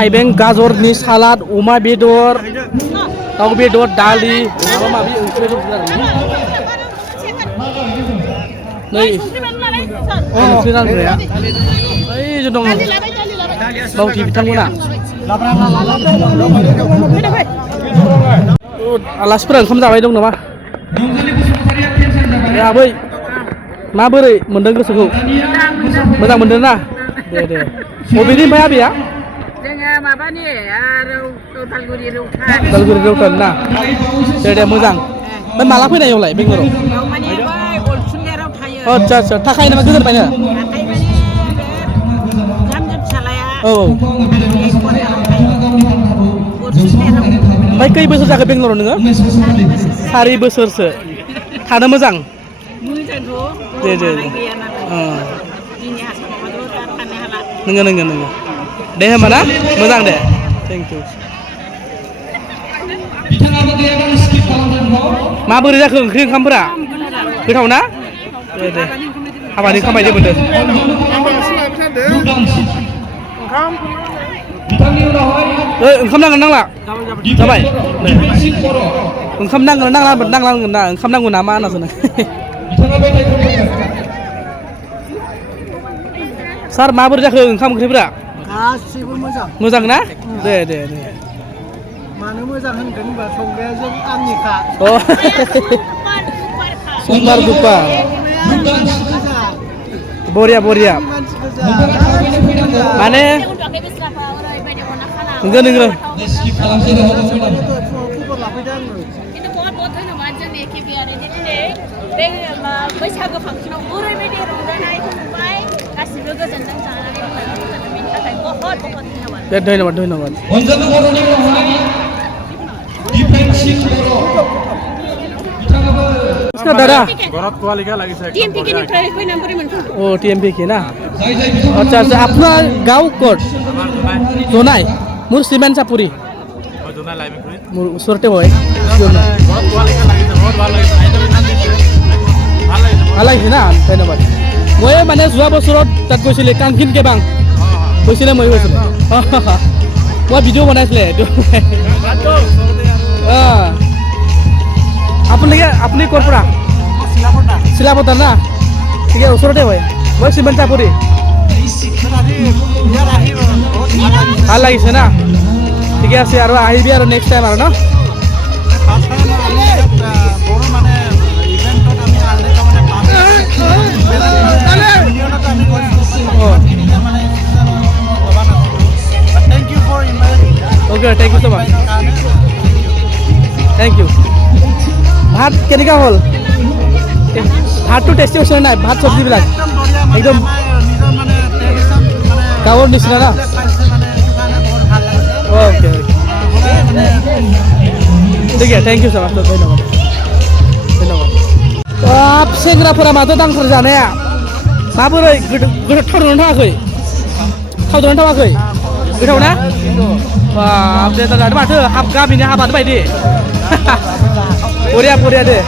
थाइबें गाजरनि सालाद अमा बेदर दाउ बेदर दालि माबा माबि ओंख्रि दं नै ओंख्रि रानग्राया ओइ दं बावथि बिथांमोना आलासिफोरा ओंखाम जाबाय दं नामा आबै माबोरै मोनदों गोसोखौ मोजां मोनदों ना दे दे बबेनिफ्राय आबैया माबानि उदालगुरि रौता ना दे दे मोजां ओमफ्राय माला फैनायावलाय बेंगलराव आदसा आदसा थाखायो नामा गोजोनबायनो औ ओमफ्राय खै बोसोर जाखो बेंगलराव नोङो 4 बोसोरसो थानो मोजां दे दे नोङो नोङो नोङो दे होमबा ना मोजां दे थेंक इउ माबोरै जाखो ओंख्रि ओंखामफोरा गोथाव ना दे दे हाबानि ओंखाम बायदि मोनदों ओंखाम नांगोन नांला जाबाय ओंखाम नांगोन नांला नांगोन ना ओंखाम नांगौ ना मा होनना सानो सार माबोरै जाखो ओंखाम ओंख्रिफोरा गासिबो मोजां मोजां ना दे दे दे मानो मोजां होनगोन होनबा संग्राया जों आंनिखा सुपार दुपार बरिया बरिया माने नोंगो नोंगो बैसागो फांसनाव ओरैबायदि रंजानायखौ नुबाय गासिबो गोजोनजों जानानै बेनि थाखाय बहुत बहुत धन्यबाद धन्यबाद दादा ओ टीएमपी के ना अच्छा अच्छा अपना गाँव कोड जोनाई मोर सीमेंट चापुरी ওচৰতে হয় ভাল লাগিছে না ধন্যবাদ মই মানে যোৱা বছৰত তাত গৈছিলোঁ কাংকিন কেবাং গৈছিলে মই গৈছিলোঁ মই ভিডিঅ' বনাইছিলে এইটো আপুনি ক'ৰ পৰা চিলাপথাৰ না ঠিকে ওচৰতে হয় মই চিমেণ্ট চাপৰি ভাল লাগিছে না ঠিকে আছে আৰু আহিবি আৰু নেক্সট টাইম আৰু ন Okay, thank you so much. Thank you. ভাত কেনেকা হ'ল ভাতটো টেষ্টি হৈছে নাই ভাত চব্জিবিলাক একদম গাঁৱৰ নিচিনা না ठीक है थैंक यू सो मच धन्यवाद बाब सेंग्राफोरा माथो दांथार जानाया माबोरै गोथाव दंना थावाखै थाव दंना थावाखै गोथाव ना बाब दे जादो माथो हाब गामिनि हाबाद बायदि बरिया बरिया दे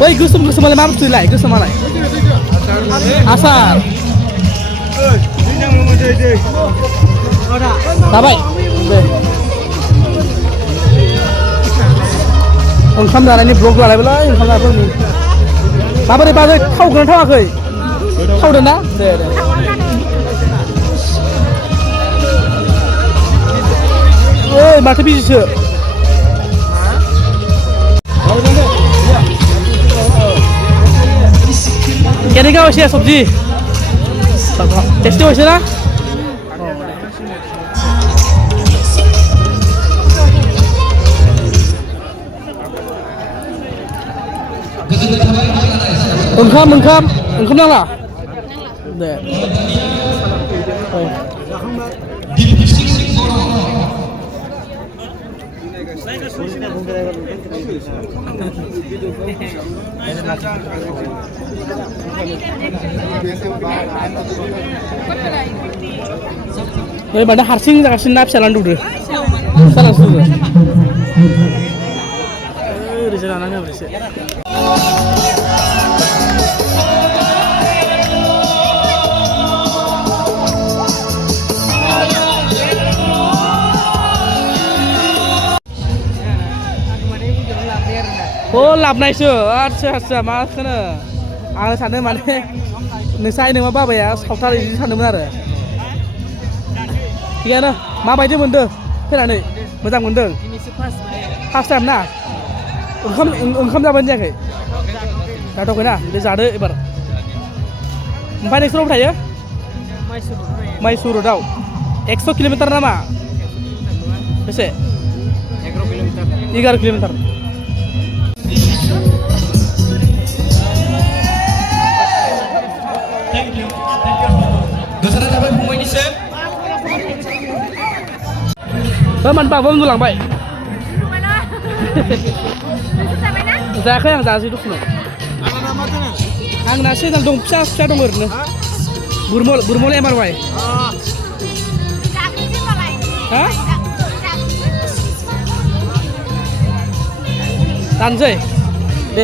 बै गोसोम गोसोमालाय मा बुस्थुलाय गोसोमालाय आसार जाबाय दे ओंखाम जानायनि ब्लग लालायबाय ओंखाम जानायफोरनि माबोरै बाजै थावगोना थावाखै थावदों ना दे दे ओइ माथो बिजिसो কেনেকা হৈছে চব্জি টেষ্টি হৈছে না ओंखाम नांला दे mana harsing जागासिनो ना फिसा लांदुदो सालासुदो ओरैसो लानानै ओरैसो लाबनायसो आच्छा मा होनो आं सानदों माने नोंसा नोंमा बाबाया सावथाल इदि सानदोंमोन आरो थिगानो माबायदि मोनदों फैनानै मोजां मोनदों फार्स्ट टाइम ना ओंखाम जाबानो जायाखै जाथ'वाखै ना दे जादो एबार ओमफ्राय नोंसोर बबेयाव थायो माइसुर र'डआव 100 किल'मिटार नामा बेसे 11 किल'मिटार गोजोननाय थाबाय फंबायनिसिम मानो बाबा उन्दुलांबाय जायाखै आं जासै दसेनो आंना सेनेल दं फिसा फिसा दं ओरैनो बुरमल MRY हा दानसै दे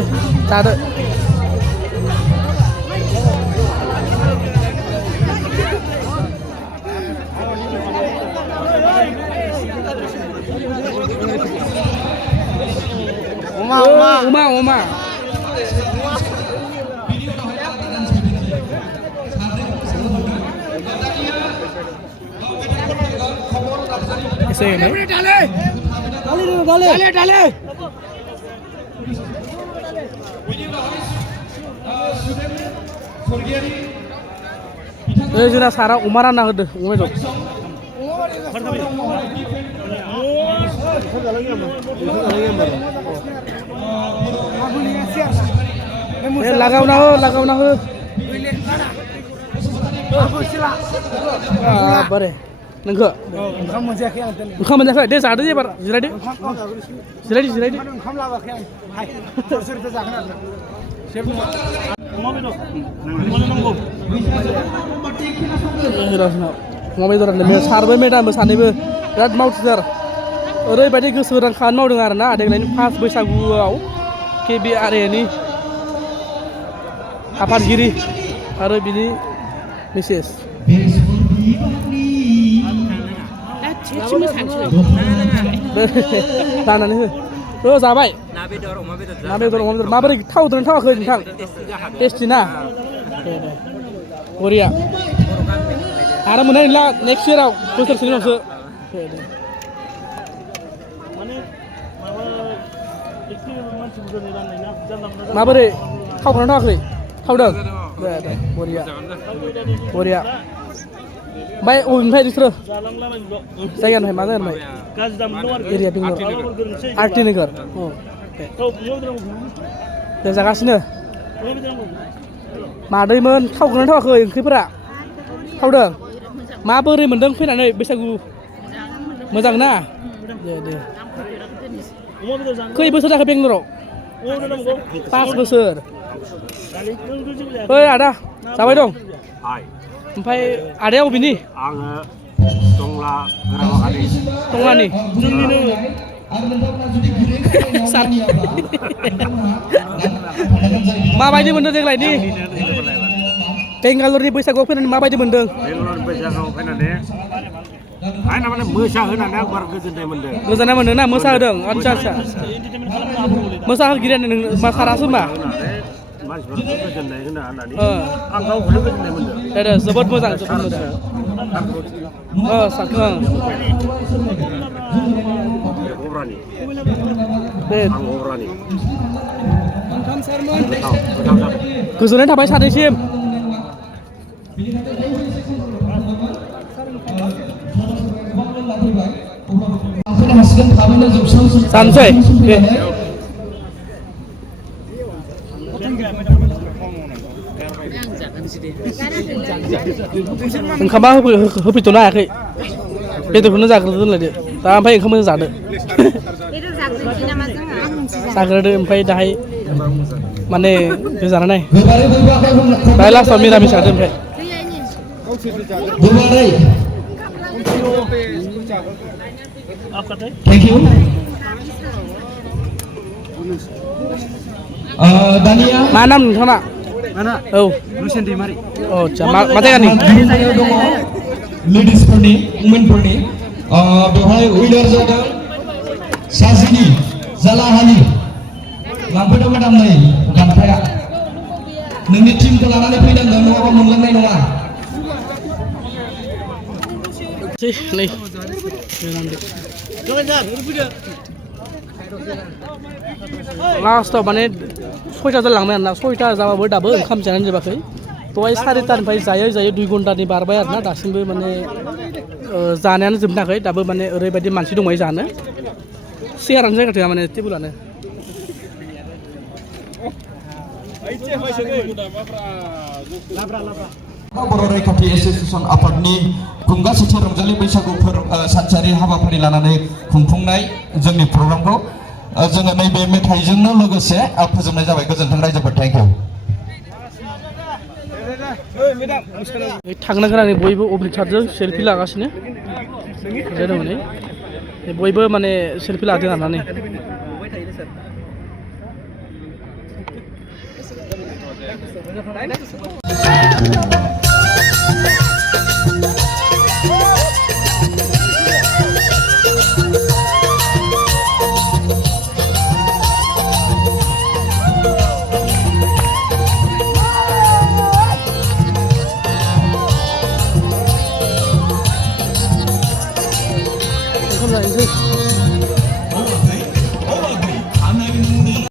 जादो Uma. Ese ya, ¿no? Dale. जोंना सारा अमा रानना होदो अमा बेदर लगावना हो बारे नोंखो ओंखाम मोनजायाखै दे जादो एबार जिरायदो ओंखाम लाबोआखै आं सोरथो जागोन आरो अमा बेदरानो सारबो मेदामबो सानैबो बिराद मावथिदार ओरैबायदि गोसो होनानै खामानि मावदों आरो ना देग्लायनि फार्स्ट बैसागुआव KBRAनि आफादगिरि आरो बिनि मिसेस दानानै हो जाबाय ना बेदर अमा बेदर माबोरै थावदों थावाखै नोंथां टेस्टि ना बरिया आरो मोननाय नंला नेक्स्ट इयाराव बोसोरसेनि उनावसो माबोरै थावदों थावाखै थावदों दे बरिया ओमफ्राय अबेनिफ्राय नोंसोरो जायगानिफ्राय मा जायगानिफ्राय एरिया बेंगलर आरटि नोगोर दे जागासिनो मादैमोन थावगोना थावाखै ओंख्रिफोरा थावदों माबोरै मोनदों फैनानै बैसागु मोजां ना दे खै बोसोर जाखो बेंगलराव 5 बोसोर ओइ आदा जाबाय दं ओमफ्राय आदाया अबेनि आङो टंला गोराबागानि टंलानि जोंनिनो माबायदि मोनदों देग्लायनि बेंगालरनि बैसागुआव फैनानै माबायदि मोनदों बेंगालरनि बैसागुआव फैनानै आंना माने मोसाहोनानै आं बारा गोजोननाय मोनदों गोजोननाय मोनदों ना मोसाहोदों आदसा मोसाहोगिरियानो नों माखारासो मा मानसिफोरखौ गोजोननाय होनो होननानै आं गावखौनो गोजोननाय मोनदों दे जोबोद मोजां साखो गब्रानि दे आं गब्रानि गोजोननाय थाबाय सानैसिम जानोसै दे ओंखामा होफैथ'नो हायाखै बेदरखौनो जाग्रोदो दोनलायदो दा ओमफ्राय ओंखामखौनो जादो जाग्रोदो ओमफ्राय दाहाय माने जाना नाय दाहाय लास्टआव मिरामिस जादो ओमफ्राय Thank you. मा नाम नोंथाङा औ लुसेन दैमारि आदसा मा जायगानि लेडिसफोरनि वुमेनफोरनि बेवहाय उइनार जादों साजिनि जालाहानि लांफैदों मेडाम नै गामथाया नोंनि टिमखौ लानानै फैनांगोन नङाबा मोनलांनाय नङा नै लास्टआव माने 6टा जालांबाय आरोना 6टा जाबाबो दाबो ओंखाम जानानै जोबाखै दहाय 4टानिफ्राय जायै 2 घन्टानि बारबाय आरोना दासिमबो माने जानायानो जोबनाखै दाबो माने ओरैबायदि मानसि दंबाय जानो सियारानो जायगा थोआ माने टेबोलानो बर' रैखाथि एसोसिएसन आफादनि खुंगासिनो रंजालि बैसागु सानसेयारि हाबाफारि लानानै खुंफुंनाय जोंनि प्रग्रामखौ जोङो नैबे मेथाइजोंनो लोगोसे फोजोबनाय जाबाय गोजोन्थों रायजोफोर थेंक इउ थांनो गोनांनि बयबो अफिसारजों सेलफि लागासिनो जेरैमाने बयबो माने सेलफि लादों आरोना नै